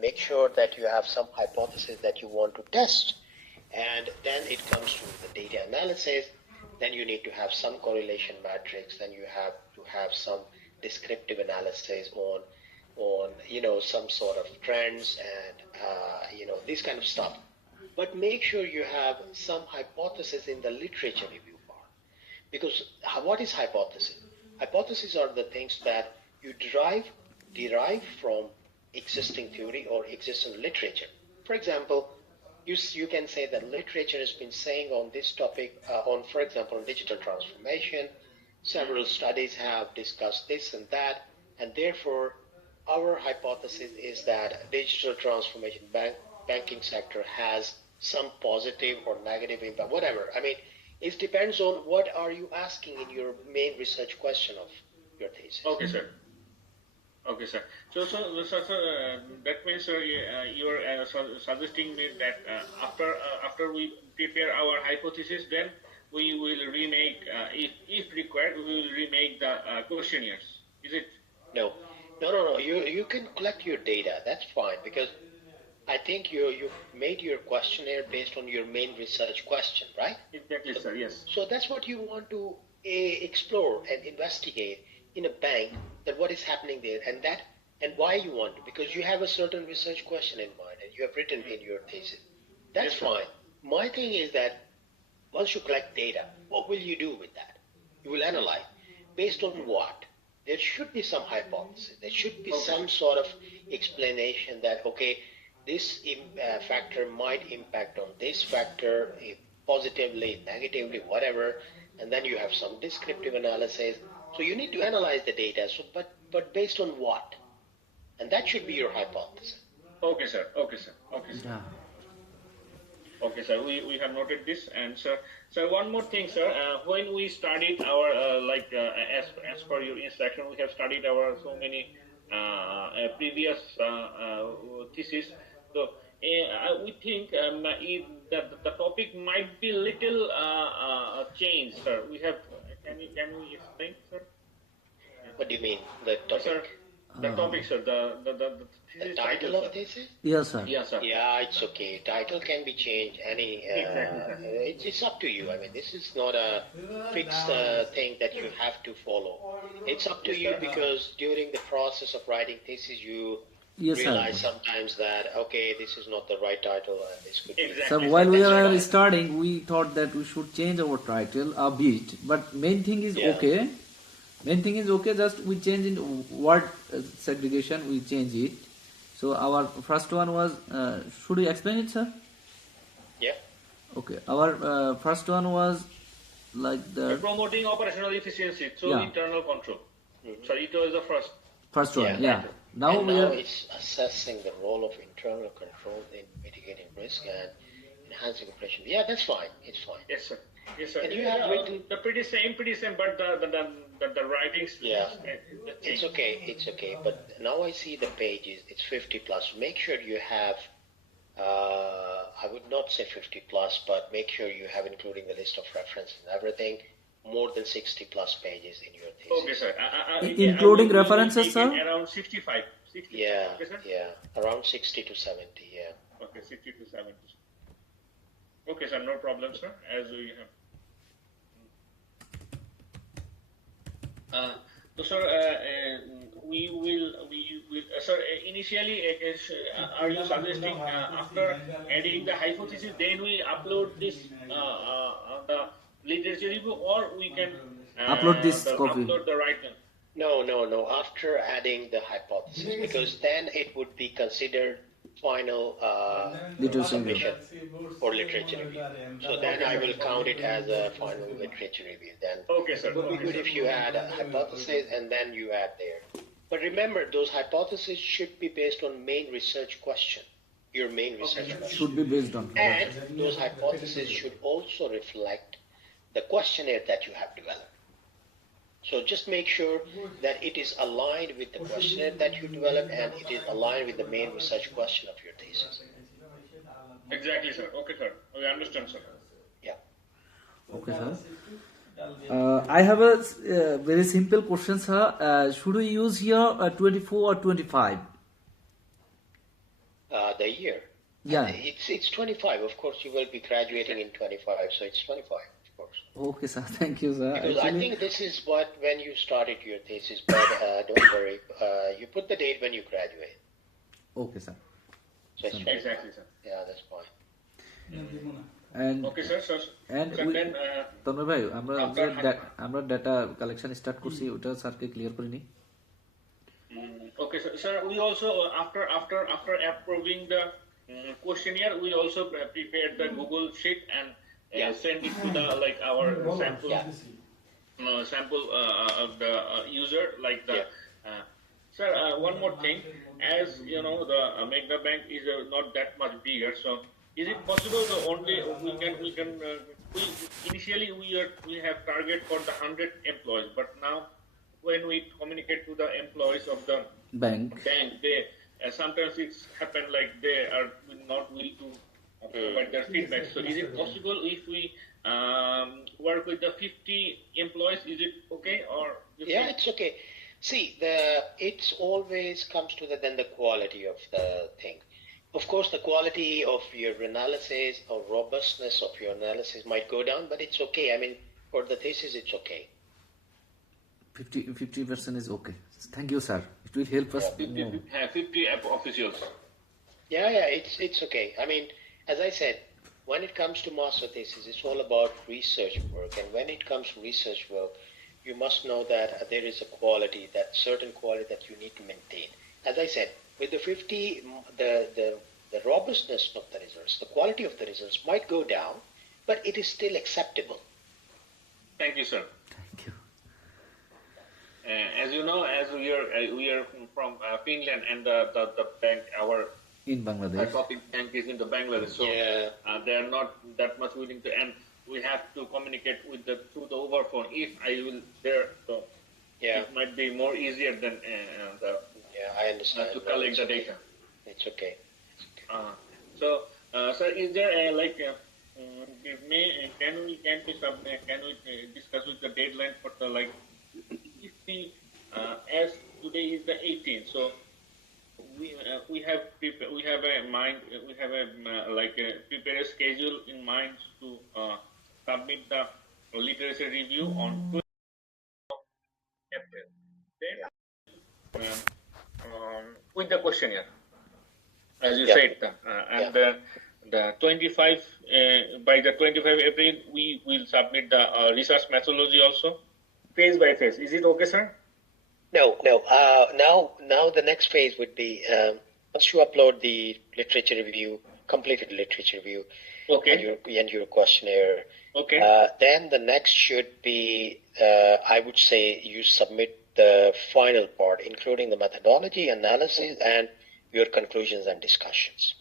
make sure that you have some hypothesis that you want to test. And then it comes to the data analysis. Then you need to have some correlation matrix. Then you have to have some descriptive analysis on some sort of trends and this kind of stuff. But make sure you have some hypothesis in the literature review part. Because what is hypothesis? Hypotheses are the things that you derive from existing theory or existing literature. For example, you can say that literature has been saying on this topic, for example, on digital transformation, several studies have discussed this and that, and therefore our hypothesis is that digital transformation banking sector has some positive or negative impact, whatever. I mean, it depends on what are you asking in your main research question of your thesis. Okay, sir. Okay, sir. So that means, sir, you are suggesting me that after we prepare our hypothesis, then we will remake, if required, we will remake the questionnaires. Is it? No. You can collect your data. That's fine, because I think you made your questionnaire based on your main research question, right? Exactly, sir. Yes. So that's what you want to explore and investigate in a bank, that what is happening there and why you want to, because you have a certain research question in mind and you have written in your thesis. That's fine. My thing is that once you collect data, what will you do with that? You will analyze. Based on what? There should be some hypothesis. There should be some sort of explanation that, okay, this factor might impact on this factor positively, negatively, whatever, and then you have some descriptive analysis. So you need to analyze the data. So, but based on what? And that should be your hypothesis. Okay, sir. Okay, sir. Okay, sir. Yeah. Okay, sir. We have noted this. And sir, one more thing, sir. When we studied our as per your instruction, we have studied our so many previous thesis. So we think that the topic might be little changed, sir. We have. Can we explain, sir? What do you mean, the topic? Sir, the topic, sir. The title of thesis? Yes, sir. Yes, sir. Yeah, it's okay. Title can be changed. It's up to you. I mean, this is not a fixed thing that you have to follow. It's up to you, because during the process of writing thesis, you realize sometimes that, okay, this is not the right title and this could be. So while we were starting, we thought that we should change our title a bit, but main thing is okay. Main thing is okay, just we change in word segregation, we change it. So our first one was, should we explain it, sir? Yeah. Okay, our first one was like the... promoting operational efficiency through internal control. So it was the first. First one, yeah. Now it's assessing the role of internal control in mitigating risk and enhancing operation. Yeah, that's fine. It's fine. Yes, sir. Yes, sir. And you have written the pretty same, but the writings. Yeah, it's okay. But now I see the pages. It's 50 plus. Make sure you have. I would not say 50 plus, but make sure you have, including the list of references and everything, more than 60 plus pages in your thesis. Okay, sir. Including references, sir? Around 65. 60, yeah, okay, sir? Yeah, around 60 to 70, yeah. Okay, 60 to 70. Okay, sir, no problem, sir, as we have. So, sir, we will, sir, initially, are you suggesting after adding the hypothesis, then we upload this the literature review, or we can upload this copy? Upload the right one? No. After adding the hypothesis, because then it would be considered final submission for literature review. So then I will count it as a final literature review. Then okay, sir. It would be good if you add a hypothesis and then you add there. But remember, those hypotheses should be based on main research question. Your main research question should be based on. And those hypotheses should also reflect the questionnaire that you have developed. So just make sure that it is aligned with the questionnaire that you develop and it is aligned with the main research question of your thesis. Exactly, sir. Okay, sir. We understand, sir. Yeah. Okay, sir. I have a very simple question, sir. Should we use here 24 or 25? The year. Yeah. And it's 25. Of course, you will be graduating in 25, so it's 25, of course. Okay, sir. Thank you, sir. Because I think this is when you started your thesis, but don't worry. You put the date when you graduate. Okay, sir. So it's exactly, sir. Yeah, that's fine. And okay, sir. and so we, then, Tanmoy ভাই আমরা data collection start করছি ওটা স্যারকে clear করে নিই okay, sir, we also after approving the questionnaire, we also prepared the Google sheet and send it to the our sample of the user sir, one more thing, as you know, the Megna Bank is not that much bigger, so is it possible that only we initially we have target for the 100 employees, but now when we communicate to the employees of the bank, they sometimes it's happened like they are not willing to provide their feedback. So is it possible if we work with the 50 employees? Is it okay, or it's okay. See, it's always comes to the quality of the thing. Of course, the quality of your analysis or robustness of your analysis might go down, but it's okay. I mean, for the thesis, it's okay. 50% is okay. Thank you, sir. It will help us. 50 officials. Yeah, it's okay. I mean, as I said, when it comes to master thesis, it's all about research work, and when it comes to research work, you must know that there is a quality, that certain quality that you need to maintain. As I said, with the 50, the robustness of the results, the quality of the results might go down, but it is still acceptable. Thank you, sir. Thank you. As you know, as we are from Finland, and the bank, our in Bangladesh, topic bank is in the Bangladesh, so they are not that much willing to, and we have to communicate with through the overphone. If I will there, so it might be more easier than I understand. To collect the data. It's okay. So, sir, is there can we discuss with the deadline for the if we as today is the 18th, so we have prepare a schedule in mind to submit the literature review on 20th of April. Then with the questionnaire, as you said, and the 25 by the 25 April we will submit the research methodology also, phase by phase. Is it okay, sir? No. Now the next phase would be once you upload the literature review, completed literature review, and your questionnaire. Okay. Then the next should be, I would say, you submit the final part, including the methodology, analysis, and your conclusions and discussions.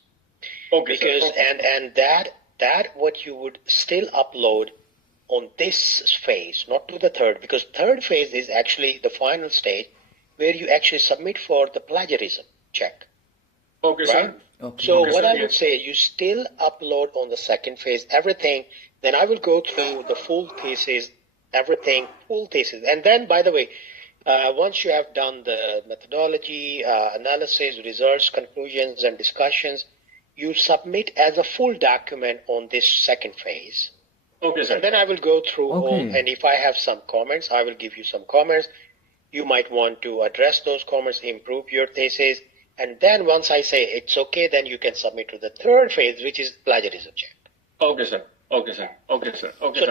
Okay. Because and that what you would still upload on this phase, not to the third, because third phase is actually the final stage where you actually submit for the plagiarism check. Okay, right? sir. Okay. So what I would say, you still upload on the second phase everything. Then I will go through the full thesis, full thesis. And then, by the way, once you have done the methodology, analysis, results, conclusions, and discussions, you submit as a full document on this second phase. Okay, sir. And then I will go through all, and if I have some comments, I will give you some comments. You might want to address those comments, improve your thesis. And then once I say it's okay, then you can submit to the third phase, which is plagiarism check. Okay, sir. So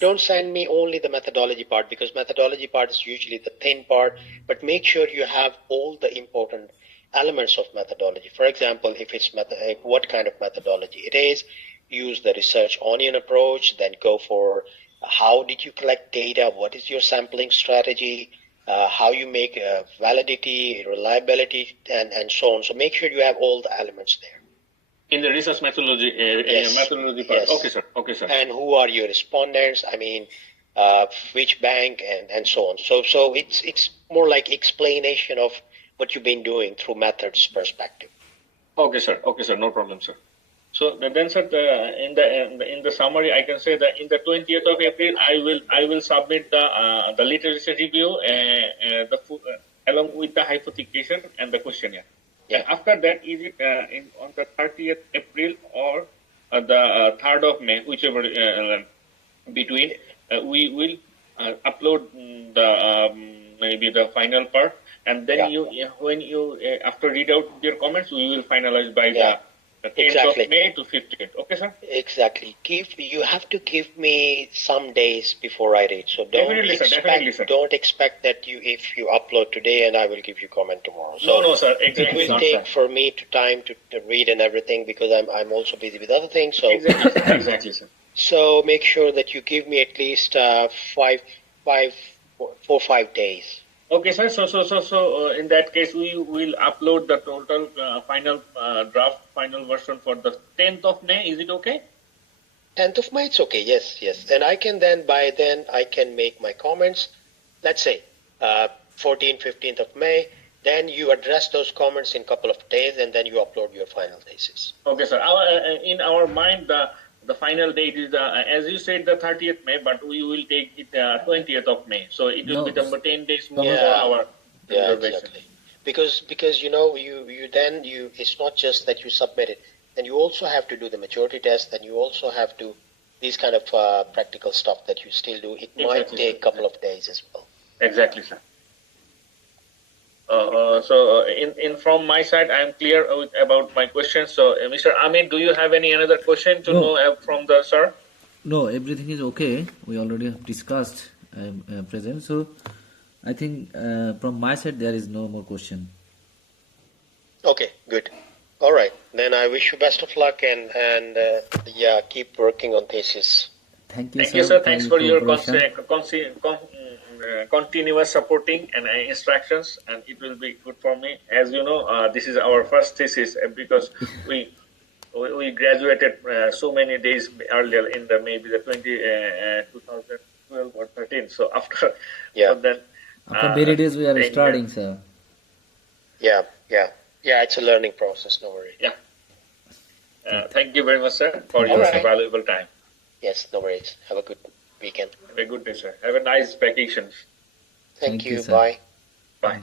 don't send me only the methodology part, because methodology part is usually the thin part, but make sure you have all the important elements of methodology. For example, if it's what kind of methodology it is, use the research onion approach, then go for how did you collect data, what is your sampling strategy, how you make validity, reliability, and so on. So make sure you have all the elements there. In the research methodology, methodology part. Yes. Okay, sir. And who are your respondents? I mean, which bank and so on. So it's more like explanation of what you've been doing through methods perspective. Okay, sir. No problem, sir. So then, sir, in the summary, I can say that in the 20th of April, I will submit the literature review along with the hypothecation and the questionnaire. And after that, is it on the 30th April or the 3rd of May, whichever between, we will upload the maybe the final part, and then when you after read out your comments, we will finalize by the 10th of May to 15th. Okay, sir? Exactly. You have to give me some days before I read. So don't expect that if you upload today and I will give you comment tomorrow. So no, sir. Exactly. It will take for me time to read and everything, because I'm also busy with other things. So exactly, sir. So make sure that you give me at least 4 or 5 days. Okay, sir. So in that case, we will upload the total final draft, final version for the 10th of May. Is it okay? 10th of May, it's okay. Yes. And I can then, by then, I can make my comments. Let's say 14th, 15th of May. Then you address those comments in a couple of days, and then you upload your final thesis. Okay, sir. In our mind, the final date is, as you said, the 30th May, but we will take it 20th of May. So it will be 10 days more for our exactly. Because it's not just that you submit it, then you also have to do the maturity test, then you also have to these kind of practical stuff that you still do. It might take a couple of days as well. Exactly, sir. So from my side, I am clear about my questions. So, Mr. Amit, do you have any another question to know from the sir? No, everything is okay. We already have discussed present. So, I think from my side there is no more question. Okay, good. All right. Then I wish you best of luck and keep working on thesis. Thank you, sir. Thanks for your continuous supporting and instructions, and it will be good for me. As you know, this is our first thesis because we graduated so many days earlier in the maybe the 2012 or 13. So after after many days we are starting, sir. Yeah. It's a learning process. No worry. Yeah. Thank you very much, sir, for your valuable time. Yes, no worries. Have a good weekend. Have a good day, sir. Have a nice vacation. Thank you. Bye. Bye.